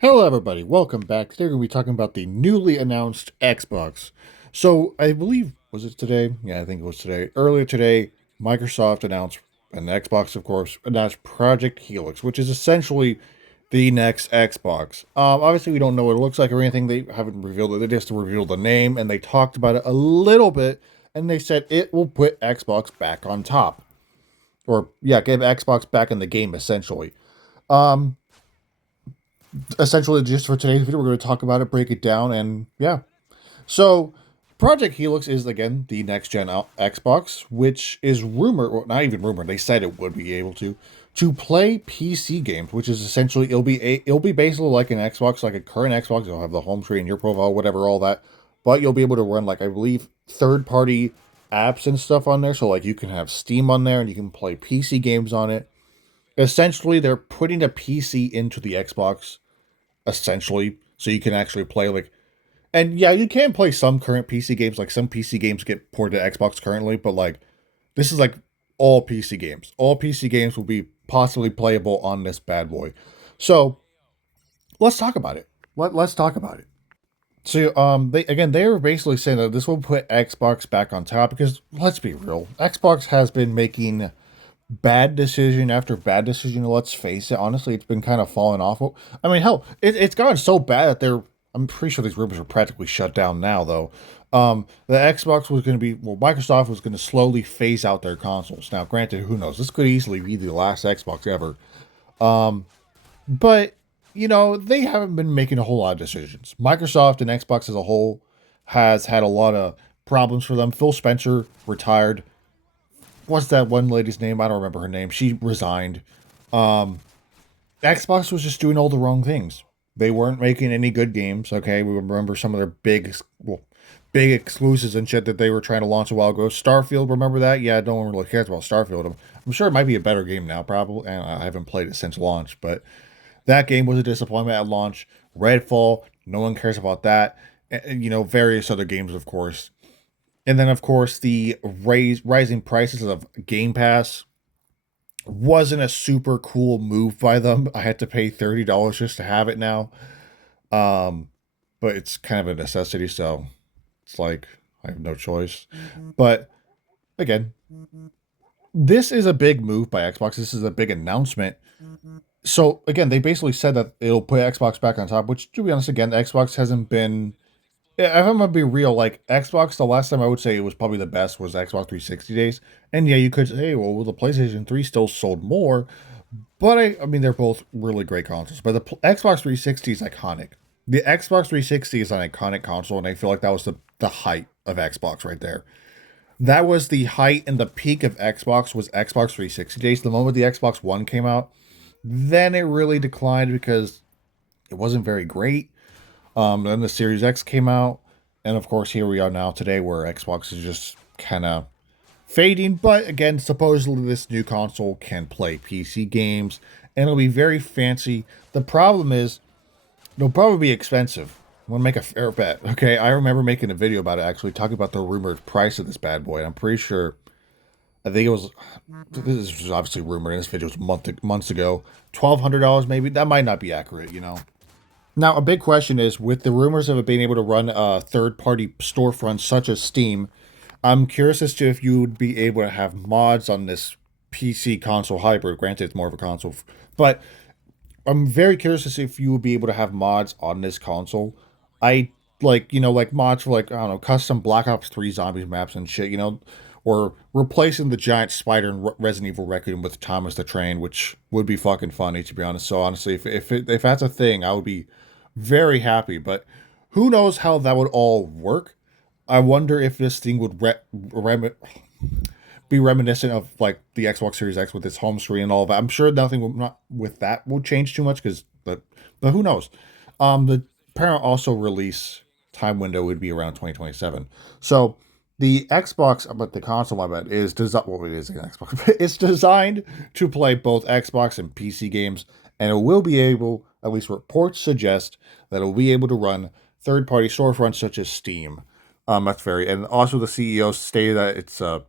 Hello, everybody. Welcome back. Today we're going to be talking about the newly announced Xbox. So, I believe, was it today? Yeah, I think it was today. Earlier today, Microsoft announced, and Xbox, of course, announced Project Helix, which is essentially the next Xbox. Obviously, we don't know what it looks like or anything. They haven't revealed it. They just revealed the name, and they talked about it a little bit, and they said it will put Xbox back on top. Or, yeah, give Xbox back in the game, essentially. Um, Essentially, just for today's video, we're going to talk about it, break it down, and yeah. So, Project Helix is again the next gen Xbox, which is rumored, or not even rumored. They said it would be able to play PC games, which is essentially it'll be basically like an Xbox, like a current Xbox. You'll have the home screen, your profile, whatever, all that, but you'll be able to run like I believe third party apps and stuff on there. So like you can have Steam on there and you can play PC games on it. Essentially, they're putting a PC into the Xbox essentially, so you can actually play like, and yeah, you can play some current PC games, like some PC games get ported to Xbox currently, but like this is like all PC games. All PC games will be possibly playable on this bad boy. So let's talk about it. Let's talk about it. So they were basically saying that this will put Xbox back on top because let's be real, Xbox has been making bad decision after bad decision. Let's face it. Honestly, it's been kind of falling off. I mean, hell, it's gotten so bad that they're. I'm pretty sure these rumors are practically shut down now, though. The Xbox was going to be Microsoft was going to slowly phase out their consoles. Now, granted, who knows? This could easily be the last Xbox ever. But they haven't been making a whole lot of decisions. Microsoft and Xbox as a whole has had a lot of problems for them. Phil Spencer retired. What's that one lady's name? I don't remember her name. She resigned. Um, Xbox was just doing all the wrong things. They weren't making any good games. Okay, we remember some of their big exclusives and shit that they were trying to launch a while ago. Starfield, remember that? Yeah, no one really cares about Starfield. I'm sure it might be a better game now, probably. And I haven't played it since launch, but that game was a disappointment at launch. Redfall, no one cares about that. And, various other games, of course. And then, of course, the rising prices of Game Pass wasn't a super cool move by them. I had to pay $30 just to have it now. Um, but it's kind of a necessity, so it's like I have no choice. But again, this is a big move by Xbox. This is a big announcement. So again, they basically said that it'll put Xbox back on top, which to be honest, again, Xbox hasn't been. Yeah, if I'm gonna be real, like Xbox, the last time I would say it was probably the best was Xbox 360 days. And yeah, you could say, hey, well, the PlayStation 3 still sold more, but I mean, they're both really great consoles. But the Xbox 360 is iconic. The Xbox 360 is an iconic console, and I feel like that was the height of Xbox right there. That was the height and the peak of Xbox was Xbox 360 days. The moment the Xbox One came out, then it really declined because it wasn't very great. Then the Series X came out, and of course, here we are now today, where Xbox is just kind of fading. But again, supposedly this new console can play PC games, and it'll be very fancy. The problem is, it'll probably be expensive. I'm gonna make a fair bet. Okay, I remember making a video about it, actually talking about the rumored price of this bad boy. And I'm pretty sure, I think it was. This is obviously rumored. And this video was months ago. $1,200 maybe. That might not be accurate. Now, a big question is with the rumors of it being able to run third party storefronts such as Steam, I'm curious as to if you would be able to have mods on this PC console hybrid. Granted, it's more of a console, but I'm very curious to see if you would be able to have mods on this console. I like mods for like, I don't know, custom Black Ops 3 zombies maps and shit, or replacing the giant spider in Resident Evil Requiem with Thomas the Train, which would be fucking funny to be honest. So honestly, if that's a thing, I would be very happy. But who knows how that would all work? I wonder if this thing would be reminiscent of like the Xbox Series X with its home screen and all of that. I'm sure nothing will not with that will change too much because but who knows? The parent also release time window would be around 2027. So the Xbox, but the console, my bad, is designed. Well, it is an Xbox. It's designed to play both Xbox and PC games, and it will be able, at least reports suggest, that it will be able to run third-party storefronts such as Steam. That's very, and also the CEO stated that it's the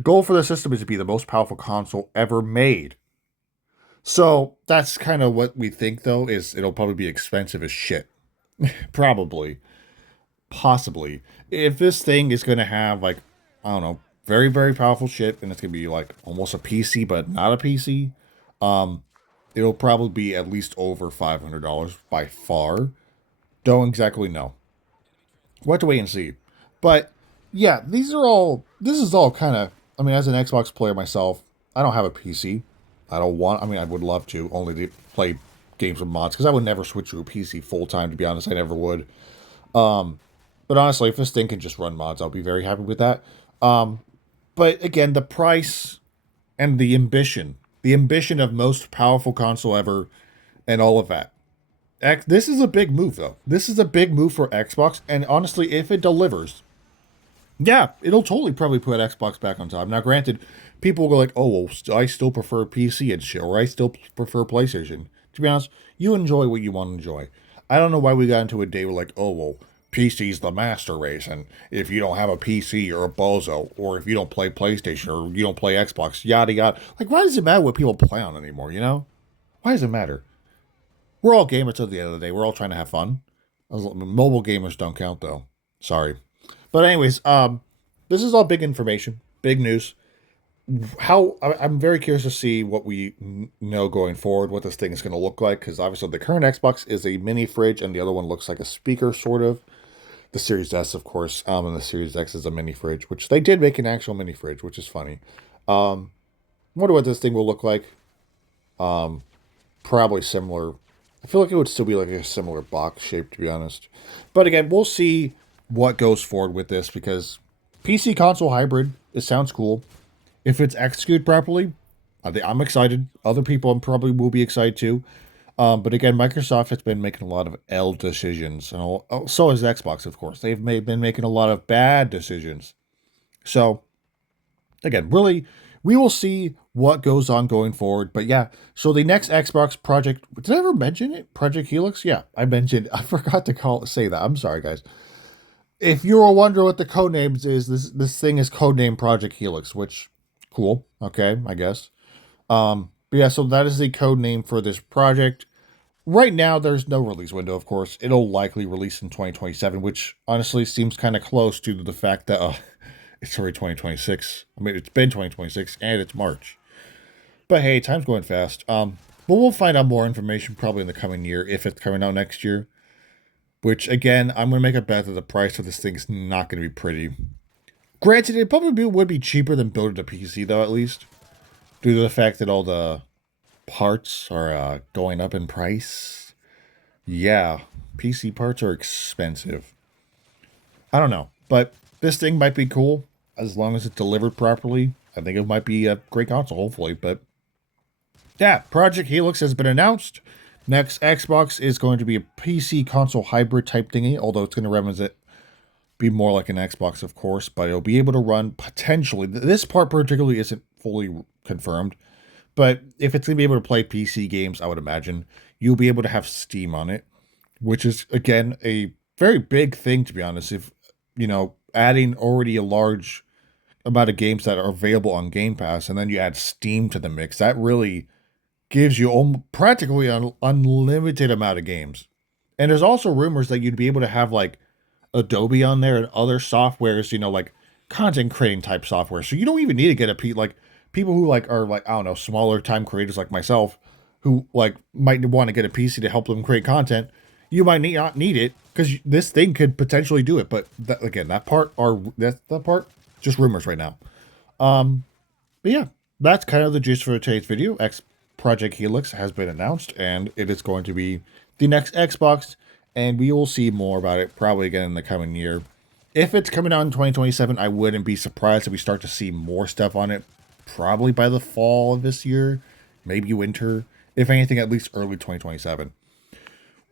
goal for the system is to be the most powerful console ever made. So that's kind of what we think, though, is it'll probably be expensive as shit. Probably. Possibly. If this thing is going to have, like, I don't know, very, very powerful shit, and it's going to be, like, almost a PC, but not a PC, um, it'll probably be at least over $500 by far. Don't exactly know. We'll have to wait and see. But yeah, this is all kind of, I mean, as an Xbox player myself, I don't have a PC. I don't want, I mean, I would love to, only to play games with mods, because I would never switch to a PC full time, to be honest. I never would. But honestly, if this thing can just run mods, I'll be very happy with that. But again, the price and the ambition of most powerful console ever, and all of that. This is a big move, though. This is a big move for Xbox, and honestly, if it delivers, yeah, it'll totally probably put Xbox back on top. Now, granted, people will go like, "Oh, well, I still prefer PC and shit, or I still prefer PlayStation." To be honest, you enjoy what you want to enjoy. I don't know why we got into a day where like, "Oh, well, PC's the master race, and if you don't have a PC, you're a bozo, or if you don't play PlayStation or you don't play Xbox, yada yada." Like, why does it matter what people play on anymore? You know, why does it matter? We're all gamers at the end of the day. We're all trying to have fun. Mobile gamers don't count though. Sorry. But anyways, this is all big information, big news. I'm very curious to see what we know going forward, what this thing is going to look like, because obviously the current Xbox is a mini fridge, and the other one looks like a speaker, sort of. The Series S, of course, and the Series X is a mini fridge, which they did make an actual mini fridge, which is funny. Wonder what this thing will look like. Probably similar. I feel like it would still be like a similar box shape, to be honest. But again, we'll see what goes forward with this, because PC console hybrid, it sounds cool. If it's executed properly, I'm excited. Other people probably will be excited too. But again, Microsoft has been making a lot of L decisions, and so has Xbox, of course. Been making a lot of bad decisions. So again, really, we will see what goes on going forward. But yeah, so the next Xbox project, did I ever mention it? Project Helix? Yeah, I mentioned. I forgot to say that. I'm sorry, guys. If you were wondering what the code names is, this thing is codenamed Project Helix, which cool. Okay, I guess. But yeah, so that is the code name for this project. Right now, there's no release window, of course. It'll likely release in 2027, which honestly seems kind of close due to the fact that it's already 2026. I mean, it's been 2026 and it's March. But hey, time's going fast. But we'll find out more information probably in the coming year if it's coming out next year. Which again, I'm gonna make a bet that the price of this thing is not gonna be pretty. Granted, it probably would be cheaper than building a PC though, at least due to the fact that all the parts are going up in price. Yeah, PC parts are expensive. I don't know, but this thing might be cool as long as it's delivered properly. I think it might be a great console, hopefully. But yeah, Project Helix has been announced. Next Xbox is going to be a PC console hybrid type thingy, although it's going to represent be more like an Xbox, of course, but it'll be able to run potentially. This part particularly isn't fully confirmed, but if it's going to be able to play PC games, I would imagine you'll be able to have Steam on it, which is again a very big thing, to be honest. If you know, adding already a large amount of games that are available on Game Pass, and then you add Steam to the mix, that really gives you practically an unlimited amount of games. And there's also rumors that you'd be able to have like Adobe on there and other softwares, you know, like content creating type software. So you don't even need to get a P like people who like are like, I don't know, smaller time creators like myself who like might want to get a PC to help them create content. You might not need it because this thing could potentially do it. But that, again, that part just rumors right now. But yeah, that's kind of the gist for today's video. Project Helix has been announced, and it is going to be the next Xbox, and we will see more about it probably again in the coming year. If it's coming out in 2027, I wouldn't be surprised if we start to see more stuff on it, probably by the fall of this year, maybe winter, if anything, at least early 2027.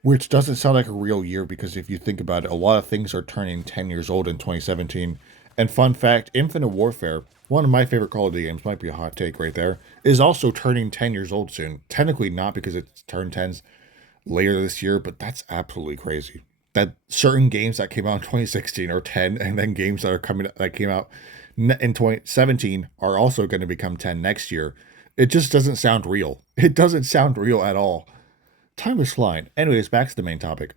Which doesn't sound like a real year because if you think about it, a lot of things are turning 10 years old in 2017. And fun fact, Infinite Warfare, one of my favorite Call of Duty games, might be a hot take right there, is also turning 10 years old soon. Technically not because it's turned 10s later this year, but that's absolutely crazy. That certain games that came out in 2016 are 10, and then games that came out in 2017 are also going to become 10 next year. It just doesn't sound real. It doesn't sound real at all. Time is flying. Anyways, back to the main topic.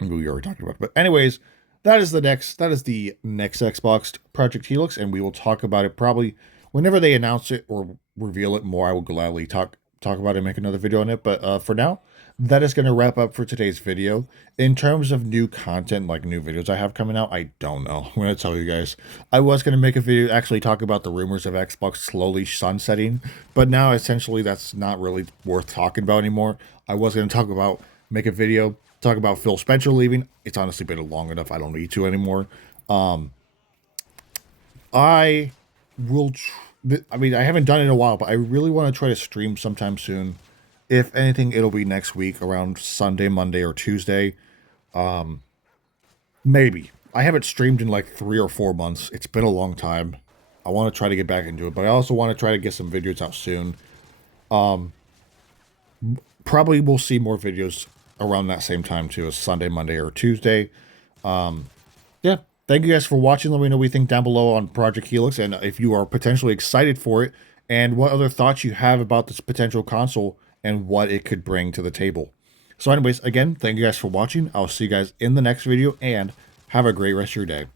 We already talked about it. But anyways, that is the next Xbox Project Helix, and we will talk about it probably whenever they announce it or reveal it more. I will gladly talk about it and make another video on it. But for now, that is going to wrap up for today's video. In terms of new content, like new videos I have coming out, I don't know. I'm going to tell you guys. I was going to make a video actually talk about the rumors of Xbox slowly sunsetting, but now essentially that's not really worth talking about anymore. I was going to make a video talk about Phil Spencer leaving. It's honestly been long enough. I don't need to anymore. I will. I mean, I haven't done it in a while, but I really want to try to stream sometime soon. If anything, it'll be next week around Sunday, Monday, or Tuesday. Maybe. I haven't streamed in like 3 or 4 months. It's been a long time. I want to try to get back into it, but I also want to try to get some videos out soon. Probably we'll see more videos around that same time too, as Sunday, Monday, or Tuesday. Yeah. Thank you guys for watching. Let me know what you think down below on Project Helix, and if you are potentially excited for it, and what other thoughts you have about this potential console and what it could bring to the table. So anyways, again, thank you guys for watching. I'll see you guys in the next video, and have a great rest of your day.